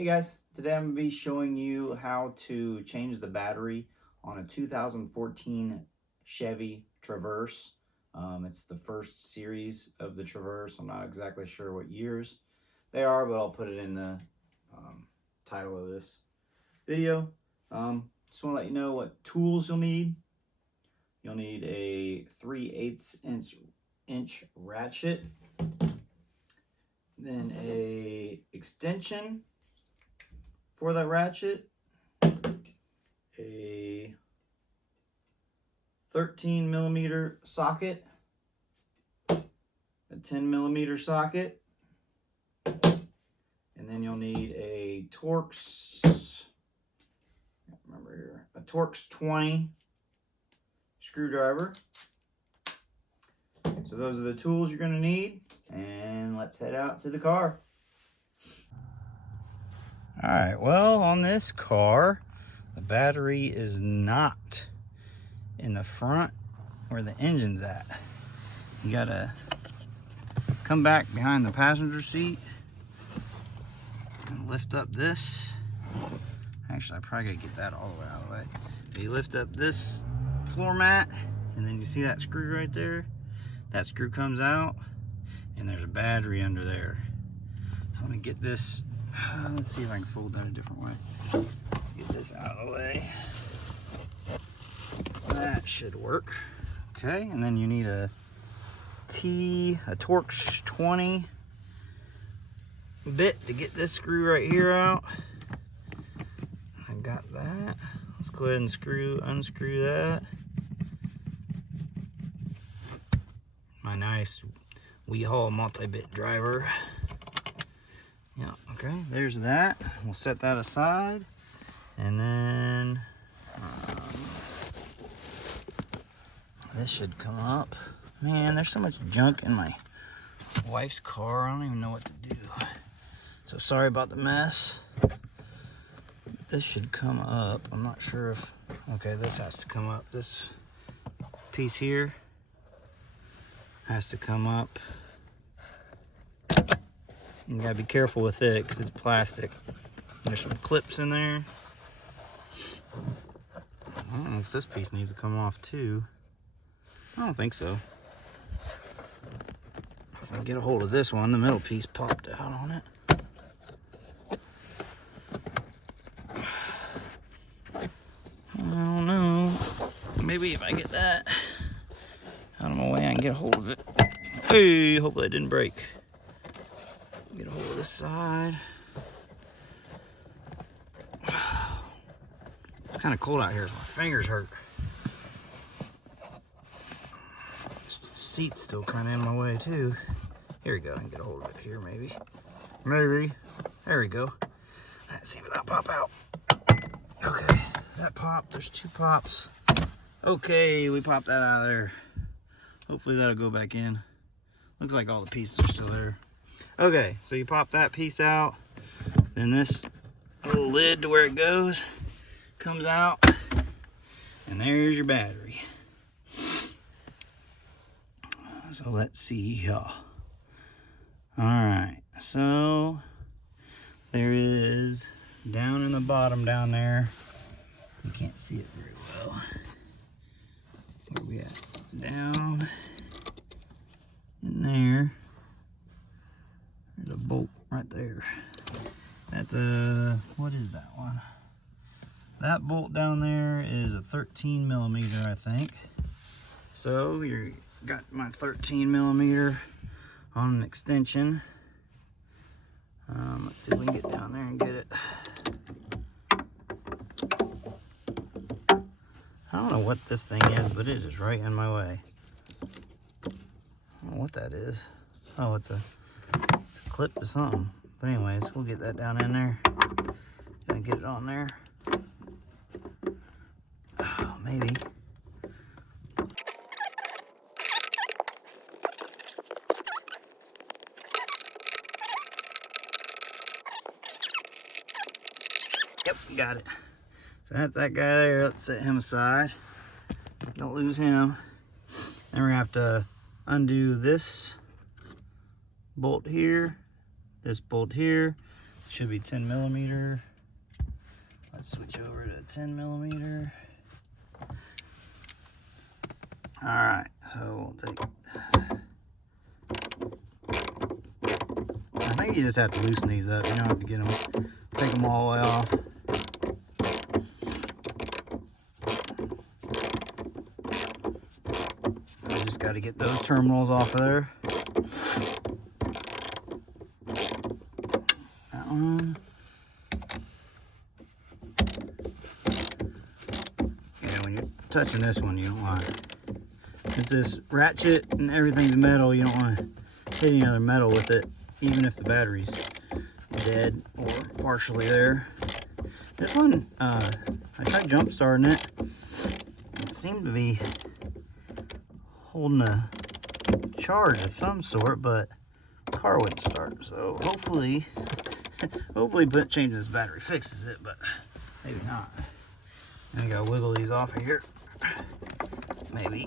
Hey guys, today I'm going to be showing you how to change the battery on a 2014 Chevy Traverse. It's the first series of the Traverse. I'm not exactly sure what years they are, but I'll put it in the title of this video. Just want to let you know what tools you'll need. You'll need a 3/8 inch ratchet, then a extension for that ratchet, a 13mm socket, a 10mm socket, and then you'll need a Torx, remember here, a Torx 20 screwdriver. So those are the tools you're going to need, and let's head out to the car. Alright, well, on this car, the battery is not in the front where the engine's at. You gotta come back behind the passenger seat and lift up this. Actually, I probably gotta get that all the way out of the way. But you lift up this floor mat, and then you see that screw right there? That screw comes out, and there's a battery under there. So let me get this. Let's see if I can fold that a different way. Let's get this out of the way. That should work. Okay, and then you need a Torx 20 bit to get this screw right here out. I got that. Let's go ahead and unscrew that. My nice WeHaul multi-bit driver. Yeah, okay, there's that. We'll set that aside. And then this should come up. Man, there's so much junk in my wife's car. I don't even know what to do. So sorry about the mess. This should come up. I'm not sure if... Okay, this has to come up. This piece here has to come up. You gotta be careful with it because it's plastic. There's some clips in there. I don't know if this piece needs to come off too. I don't think so. If I get a hold of this one, the middle piece popped out on it. I don't know. Maybe if I get that out of my way, I can get a hold of it. Hey, hopefully it didn't break. Get a hold of this side. It's kind of cold out here, so my fingers hurt. This seat's still kind of in my way too. Here we go. I can get a hold of it here, maybe. Maybe. There we go. Let's see if that'll pop out. Okay, that popped. There's two pops. Okay, we popped that out of there. Hopefully that'll go back in. Looks like all the pieces are still there. Okay, so you pop that piece out, then this little lid to where it goes comes out, and there's your battery. So let's see here. Alright, so there is, down in the bottom down there, you can't see it very well. Where we at? Down in there. There's a bolt right there. That's a, what is that one? That bolt down there is a 13mm, I think. So you got my 13mm on an extension. Let's see if we can get down there and get it. I don't know what this thing is, but it is right in my way. I don't know what that is. Oh, it's a clip to something. But anyways, we'll get that down in there. Gonna get it on there. Oh, maybe. Yep, got it. So that's that guy there. Let's set him aside. Don't lose him. Then we're gonna have to undo this bolt here, this bolt here, Should be 10 millimeter. Let's switch over to 10 millimeter. All right, so we'll take. I think you just have to loosen these up. You don't have to get them, take them all the way off. I just got to get those terminals off of there. That one. Yeah, when you're touching this one, you don't want to. Since this ratchet and everything's metal, you don't want to hit any other metal with it, even if the battery's dead or partially there. This one, I tried jump starting it. It seemed to be holding a charge of some sort, but the car wouldn't start. So hopefully, changing this battery fixes it, but maybe not. I gotta wiggle these off of here. Maybe.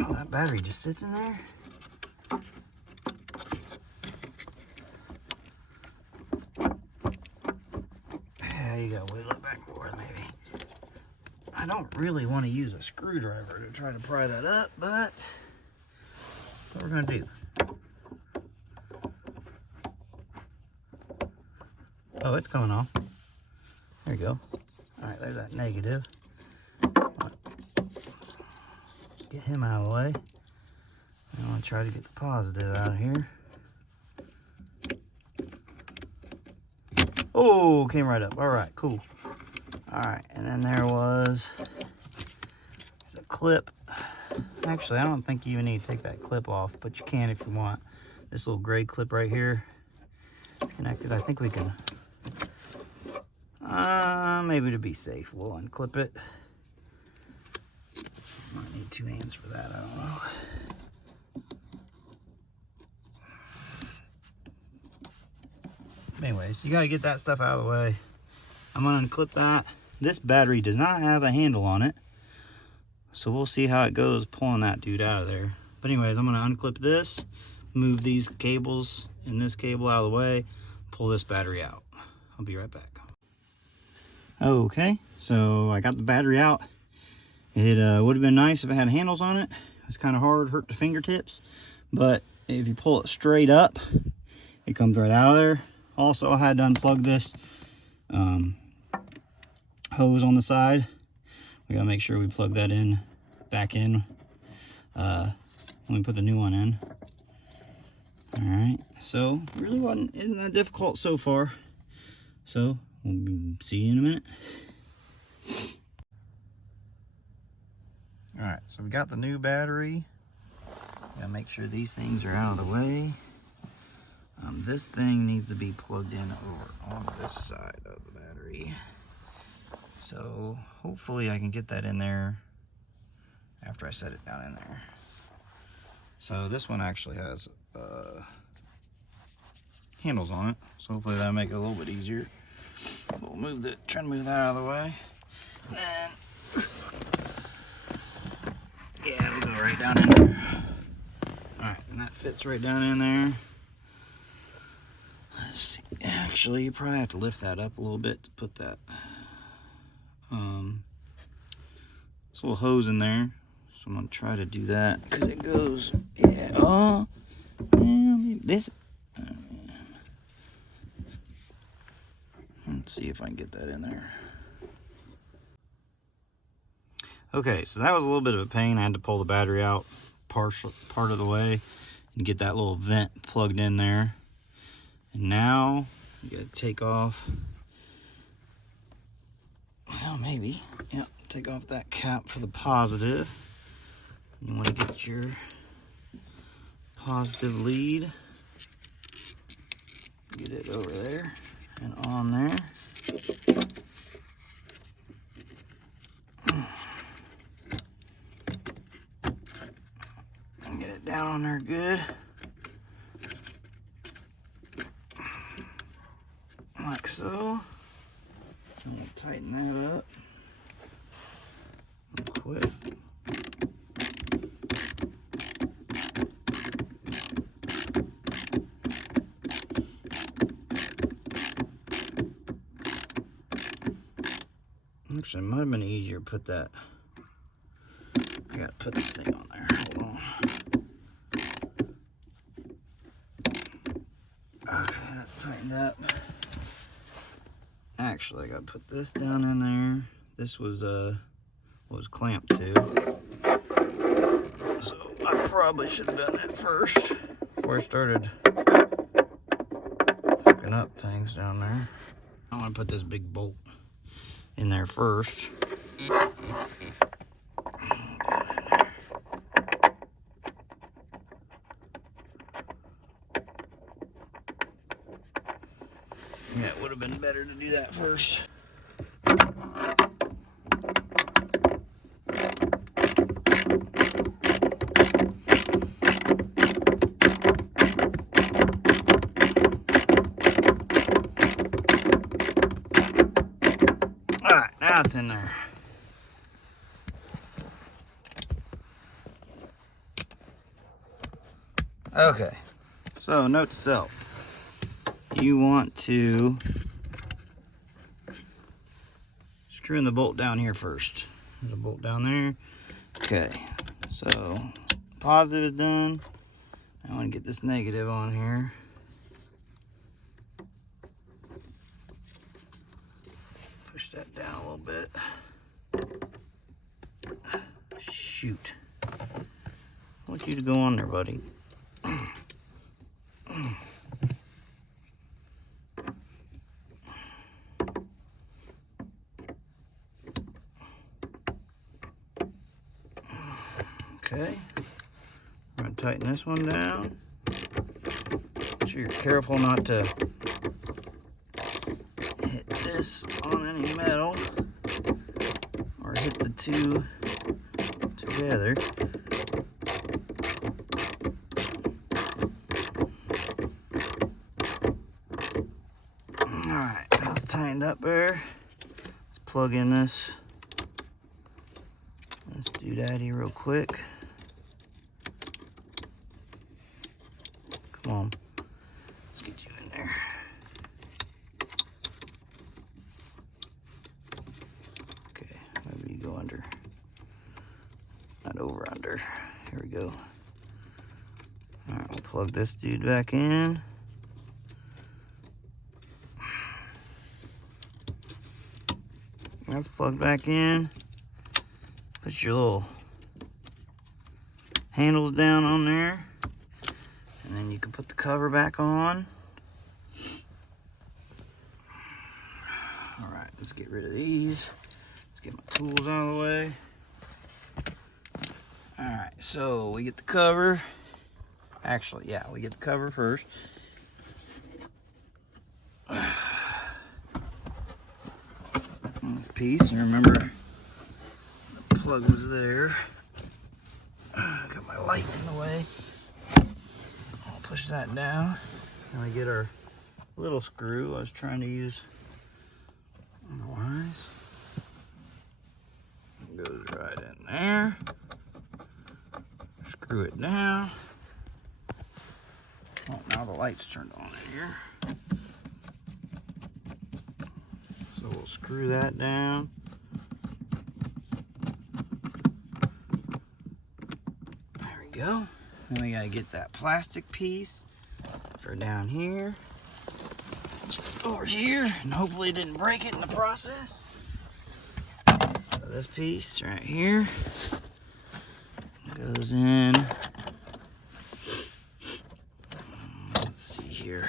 Oh, that battery just sits in there. Yeah, you gotta wiggle it back and forth, maybe. I don't really want to use a screwdriver to try to pry that up, but that's what we're gonna do. Oh, it's coming off. There you go. All right, there's that negative. Get him out of the way. I want to try to get the positive out of here. Oh, came right up. All right, cool. All right, and then there's a clip. Actually, I don't think you even need to take that clip off, but you can if you want. This little gray clip right here is connected. I think we can, maybe to be safe, we'll unclip it. Might need 2 hands for that, I don't know. Anyways, you gotta get that stuff out of the way. I'm gonna unclip that. This battery does not have a handle on it, so we'll see how it goes pulling that dude out of there. But anyways, I'm gonna unclip this, move these cables and this cable out of the way, pull this battery out. I'll be right back. Okay, so I got the battery out. It would have been nice if it had handles on it. It's kind of hard, hurt the fingertips, but if you pull it straight up, it comes right out of there. Also, I had to unplug this hose on the side. We gotta make sure we plug that in, back in, when we put the new one in. All right, so really isn't that difficult so far. So we'll see you in a minute. All right, so we got the new battery. Gotta make sure these things are out of the way. This thing needs to be plugged in over on this side of the battery. So hopefully I can get that in there after I set it down in there. So this one actually has handles on it, so hopefully that'll make it a little bit easier. We'll try to move that out of the way. And yeah, we'll go right down in there. Alright, and that fits right down in there. Let's see. Actually, you probably have to lift that up a little bit to put that this little hose in there. So I'm gonna try to do that because it goes, yeah. Oh, yeah, this. Let's see if I can get that in there. Okay, so that was a little bit of a pain. I had to pull the battery out part of the way and get that little vent plugged in there. And now you gotta take off, well, maybe, yeah, take off that cap for the positive. You want to get your positive lead, get it over there and on there. And get it down on there good. Like so. And we'll tighten that up real quick. Actually, it might have been easier to put that. I gotta put this thing on there. Hold on. Okay, that's tightened up. Actually, I gotta put this down in there. This was clamped too. So I probably should have done that first before I started hooking up things down there. I want to put this big bolt in there first. Yeah, it would have been better to do that first. Alright, now it's in there. Okay, so note to self. You want to screw in the bolt down here first. There's a bolt down there. Okay, so positive is done. I want to get this negative on here. Push that down a little bit. Shoot. I want you to go on there, buddy. Okay, I'm going to tighten this one down. Make sure you're careful not to hit this on any metal or hit the two together. Alright, that's tightened up there. Let's plug in this doodaddy real quick. Come on, let's get you in there. Okay, maybe you go under, not over under. Here we go. All right, we'll plug this dude back in. That's plugged back in. Put your little handles down on there. And then you can put the cover back on. All right, let's get rid of these. Let's get my tools out of the way. All right, so we get the cover. Actually, yeah, we get the cover first. On this piece, and remember, the plug was there. Got my light in the way. I'll push that down. And we get our little screw I was trying to use otherwise. It goes right in there. Screw it down. Oh, now the light's turned on in here. So we'll screw that down. There we go. Then we gotta get that plastic piece for down here. Just over here, and hopefully it didn't break it in the process. So this piece right here goes in. Let's see here.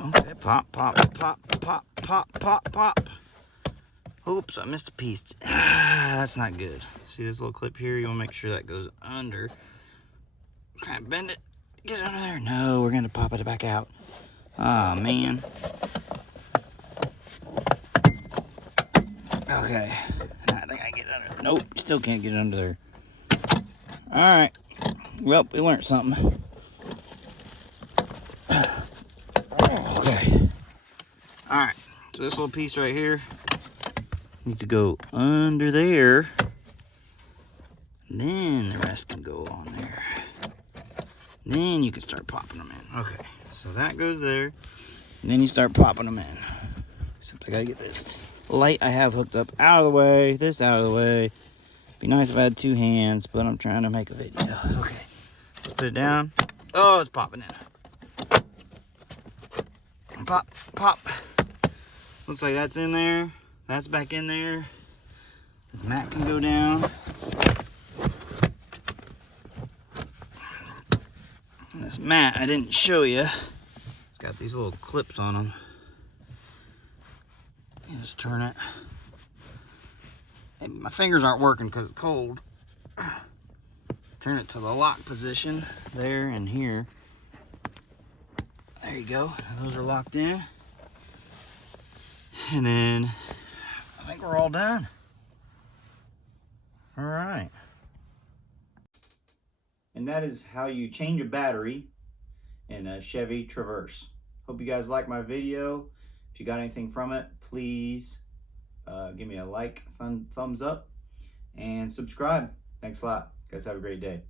Okay, pop, pop, pop, pop, pop, pop, pop. Oops, I missed a piece. That's not good. See this little clip here? You want to make sure that goes under. Can I bend it? Get under there? No, we're going to pop it back out. Oh, man. Okay. I think I can get under there. Nope, still can't get under there. Alright. Well, we learned something. Okay. Alright. So this little piece right here needs to go under there. Then the rest can go on there. Then you can start popping them in. Okay. So that goes there. And then you start popping them in. Except I gotta get this Light I have hooked up out of the way, this out of the way. Be nice if I had two hands, but I'm trying to make a video. Okay, let's put it down. Oh, it's popping in. Pop, pop. Looks like that's in there. That's back in there. This mat can go down. And this mat, I didn't show you. It's got these little clips on them. You just turn it. And my fingers aren't working because it's cold. Turn it to the lock position there and here. There you go. Those are locked in. And then I think we're all done. All right. And that is how you change a battery in a Chevy Traverse. Hope you guys like my video. If you got anything from it, please give me a like, thumbs up, and subscribe. Thanks a lot. Guys, have a great day.